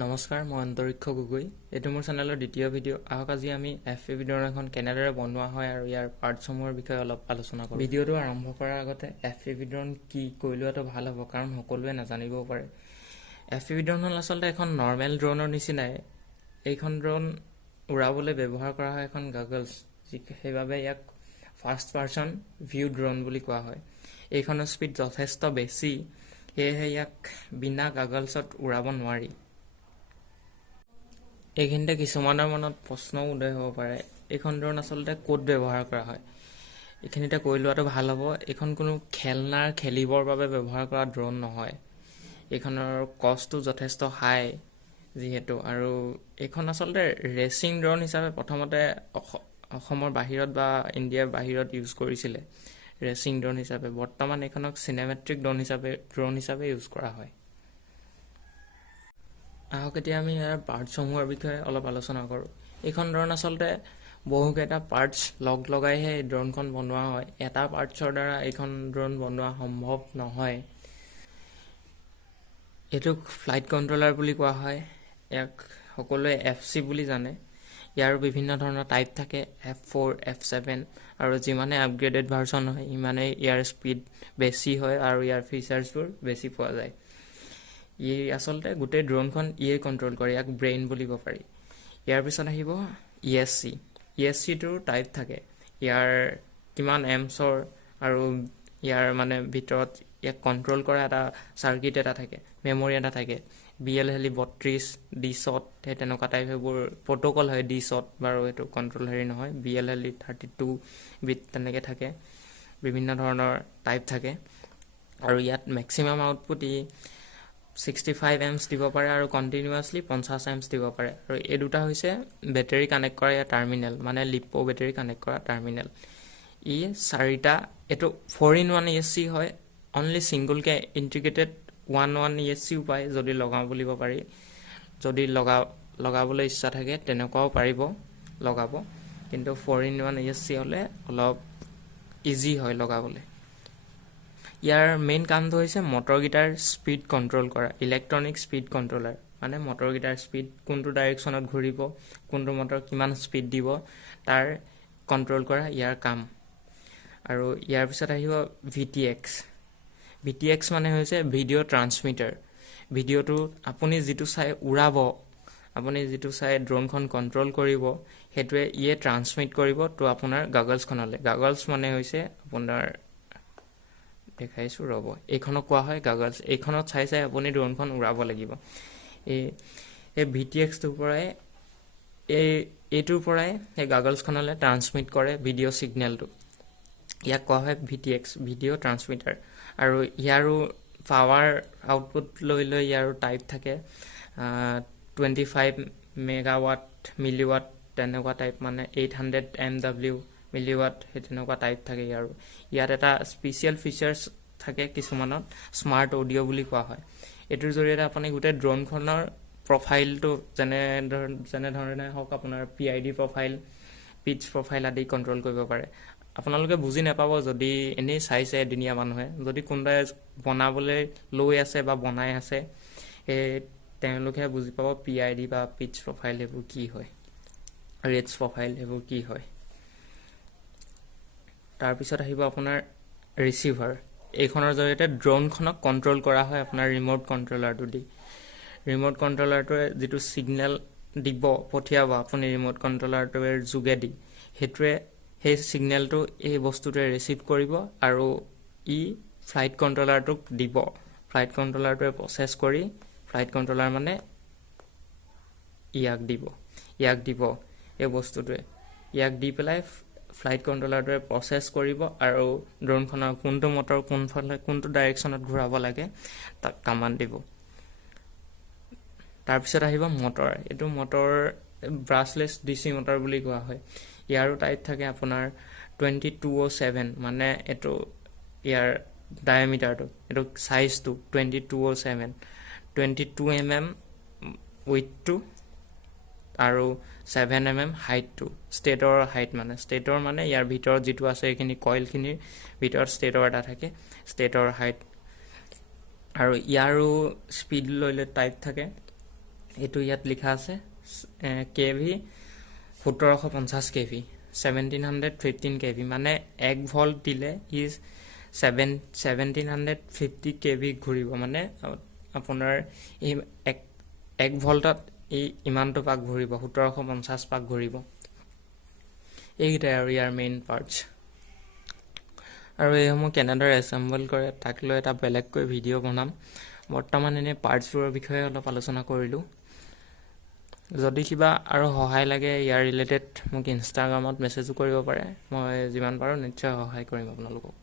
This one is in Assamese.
নমস্কাৰ মই অন্তৰীক্ষ গগৈ এটো মোৰ চেনেলৰ দ্বিতীয় ভিডিও আহক আজি আমি FPV ড্ৰোন এখন কেনেদৰে বনোৱা হয় আৰু ইয়াৰ পাৰ্টসমূহৰ বিষয়ে অলপ আলোচনা কৰোঁ ভিডিওটো আৰম্ভ কৰাৰ আগতে FPV ড্ৰোন কি কৈলোৱাটো ভাল হ'ব কাৰণ সকলোৱে নাজানিবও পাৰে FPV ড্ৰোন হ'ল আচলতে এখন নৰ্মেল ড্ৰোনৰ নিচিনাই এইখন ড্ৰোন উৰাবলৈ ব্যৱহাৰ কৰা হয় এখন গগলছ সেইবাবে ইয়াক ফাৰ্ষ্ট পাৰ্সন ভিউ ড্ৰোন বুলি কোৱা হয় এইখনৰ স্পীড যথেষ্ট বেছি সেয়েহে ইয়াক বিনা গগলছত উৰাব নোৱাৰি এইখিনিতে কিছুমানৰ মনত প্ৰশ্ন উদয় হ'ব পাৰে এইখন ড্ৰোন আচলতে ক'ত ব্যৱহাৰ কৰা হয় এইখিনিতে কৈ লোৱাটো ভাল হ'ব এইখন কোনো খেলনাৰ খেলিবৰ বাবে ব্যৱহাৰ কৰা ড্ৰোন নহয় এইখনৰ কষ্টটো যথেষ্ট হাই যিহেতু আৰু এইখন আচলতে ৰেচিং ড্ৰোন হিচাপে প্ৰথমতে অসমৰ বাহিৰত বা ইণ্ডিয়াৰ বাহিৰত ইউজ কৰিছিলে ৰেচিং ড্ৰোন হিচাপে বৰ্তমান এইখনক চিনেমেট্ৰিক ড্ৰোন হিচাপে ইউজ কৰা হয় আহক এতিয়া আমি ইয়াৰ পাৰ্টসমূহৰ বিষয়ে অলপ আলোচনা কৰোঁ এইখন ড্ৰোন আচলতে বহুকেইটা পাৰ্টছ লগাইহে এই ড্ৰোনখন বনোৱা হয় এটা পাৰ্টছৰ দ্বাৰা এইখন ড্ৰোন বনোৱা সম্ভৱ নহয় এইটোক ফ্লাইট কণ্ট্ৰলাৰ বুলি কোৱা হয় ইয়াক সকলোৱে FC বুলি জানে ইয়াৰ বিভিন্ন ধৰণৰ টাইপ থাকে F4 F7 আৰু যিমানে আপগ্ৰেডেড ভাৰ্সন হয় ইমানে ইয়াৰ স্পীড বেছি হয় আৰু ইয়াৰ ফিচাৰ্ছবোৰ বেছি পোৱা যায় আচলতে গোটেই ড্ৰোনখন কণ্ট্ৰোল কৰে ইয়াক ব্ৰেইন বুলিব পাৰি ইয়াৰ পিছত আহিব ESC টোৰ টাইপ থাকে ইয়াৰ কিমান এমছৰ আৰু ইয়াৰ মানে ভিতৰত ইয়াক কণ্ট্ৰোল কৰা এটা সাৰ্কিট এটা থাকে মেমৰি এটা থাকে BLHL 32 ডিসট তেনেকুৱা টাইপ হেবোৰ প্ৰটোকল হয় ডিসট বাৰু এটো কণ্ট্ৰোল হেৰি নহয় BLHL 32 বিট তেনেকে থাকে বিভিন্ন ধৰণৰ টাইপ থাকে আৰু ইয়াত ম্যাক্সিমাম আউটপুট 65 এমছ দিব পাৰে আৰু কন্টিনিউয়াছলি 50 এমছ দিব পাৰে আৰু এই দুটা হৈছে বেটাৰি কানেক্ট কৰা या টাৰ্মিনেল মানে লিপো বেটাৰি কানেক্ট কৰা টাৰ্মিনেল ই চাৰিটা এটো 4-in-1 ESC হয় অনলি সিঙ্গল কে ইন্টিগ্ৰেটেড 1 ESC উপায় যদি লগাও বুলিব পাৰি যদি লগাবলৈ ইচ্ছা থাকে তেনেকুৱাও পাৰিব লগাব কিন্তু 4-in-1 ESC হলে অলপ ইজি হয় লগাবলৈ ইয়াৰ মেইন কামটো হৈছে মটৰ গিটাৰ স্পীড কন্ট্ৰোল কৰা ইলেক্ট্ৰনিক স্পীড কন্ট্ৰোলাৰ মানে মটৰ গিটাৰ স্পীড কোনটো ডাইৰেকশনত ঘূৰিব কোনটো মটৰ কিমান স্পীড দিব তাৰ কন্ট্ৰোল কৰা ইয়াৰ কাম আৰু ইয়াৰ পিছত আহিব VTX মানে হৈছে ভিডিও ট্ৰান্সমিটাৰ ভিডিওটো আপুনি যেটো চাই উৰাব আপুনি যেটো চাই ড্ৰোনখন কন্ট্ৰোল কৰিব হেতুৱে ট্ৰান্সমিট কৰিব তো আপোনাৰ গগলছখনলে গগলছ মানে হৈছে আপোনাৰ দেখাইছো ৰব এইখনক কোৱা হয় গগলছ এইখনত চাই আপুনি ড্ৰোনখন উৰাব লাগিব এই VTX টোৰ পৰাই এইটোৰ পৰাই এই গগলছখনলে ট্ৰান্সমিট কৰে ভিডিও সিগনেলটো ইয়াক কোৱা হয় VTX ভিডিও ট্ৰান্সমিটাৰ আৰু ইয়াৰো পাৱাৰ আউটপুট লৈ ইয়াৰো টাইপ থাকে 25 মেগাৱাট মিলিৱাট তেনেকুৱা টাইপ মানে 800 MW মিলিৱাট হেতেনকুৱা টাইপ থাকে আৰু ইয়াত এটা স্পেশাল ফিচাৰ্স থাকে কিছুমানত স্মাৰ্ট অডিও বুলি কোৱা হয় এটোৰ জৰিয়তে আপুনি গোটে ড্ৰোনখনৰ প্ৰফাইলটো যেনে ধৰণে হক আপোনাৰ PID প্ৰফাইল পিচ প্ৰফাইল আদি কন্ট্ৰোল কৰিব পাৰে আপোনালোকে বুজি নাপাব যদি এনে চাইছে দুনিয়া মানুহে যদি কোনবাই বনাবলৈ লৈ আছে বা বনাই আছে তেওঁলোকে বুজি পাব PID বা পিচ প্ৰফাইল হেবোৰ কি হয় ৰেটস প্ৰফাইল হেবোৰ কি হয় তাৰ পিছত আহিব আপোনাৰ ৰিসিভাৰ এইখনৰ জৰিয়তে ড্ৰোনখনক কন্ট্ৰোল কৰা হয় আপোনাৰ ৰিমোট কন্ট্ৰোলাৰটো দি ৰিমোট কন্ট্ৰোলাৰটোৱে যেটো সিগনেল দিব পঠিয়াব আপুনি ৰিমোট কন্ট্ৰোলাৰটোৰ যোগেদি হেতুৱে সেই সিগনেলটো এই বস্তুটোৱে ৰিসিভ কৰিব আৰু ফ্লাইট কন্ট্ৰোলাৰটোক দিব ফ্লাইট কন্ট্ৰোলাৰটোৱে প্ৰসেস কৰি ফ্লাইট কন্ট্ৰোলাৰ মানে ইয়াক দিব এই বস্তুটোৱে ইয়াক দি পেলাই ফ্লাইট কন্ট্ৰোলাৰটোৱে প্ৰসেস কৰিব আৰু ড্ৰোনখনৰ কোনটো মটৰ কোনফালে কোনটো ডাইৰেকশনত ঘূৰাব লাগে তাক কমান্ড দিব তাৰ পিছত আহিব মটৰ এটো মটৰ ব্ৰাছলেছ DC মটৰ বুলি কোৱা হয় ইয়াৰো টাইপ থাকে আপোনাৰ 2207 মানে এটো ইয়াৰ ডায়ামিটাৰটো এটো সাইজটো 2207 22 mm উইডটো আৰু 7 mm হাইটটো ষ্টেটৰ হাইট মানে ইয়াৰ ভিতৰত যেটো আছে এখিনি কইল খিনিৰ ভিতৰত ষ্টেটৰ এটা থাকে ষ্টেটৰ হাইট আৰু ইয়াৰো স্পীড লৈলে টাইপ থাকে এইটো ইয়াত লিখা আছে কেভি 1750 কেভি 1715 কেভি মানে 1 ভল্ট দিলে ই 1750 কেভি ঘূৰিব মানে আপোনাৰ এই 1 ভল্টত এই ইমানটো পাক ঘূৰিব 1750 পাক ঘূৰিব এইকেইটাই আৰু ইয়াৰ মেইন পাৰ্টছ আৰু এইসমূহ কেনেদৰে এছেম্বল কৰে তাক লৈ এটা বেলেগকৈ ভিডিঅ' বনাম বৰ্তমান এনে পাৰ্টছবোৰৰ বিষয়ে অলপ আলোচনা কৰিলোঁ যদি কিবা আৰু সহায় লাগে ইয়াৰ ৰিলেটেড মোক ইনষ্টাগ্ৰামত মেছেজো কৰিব পাৰে মই যিমান পাৰোঁ নিশ্চয় সহায় কৰিম আপোনালোকক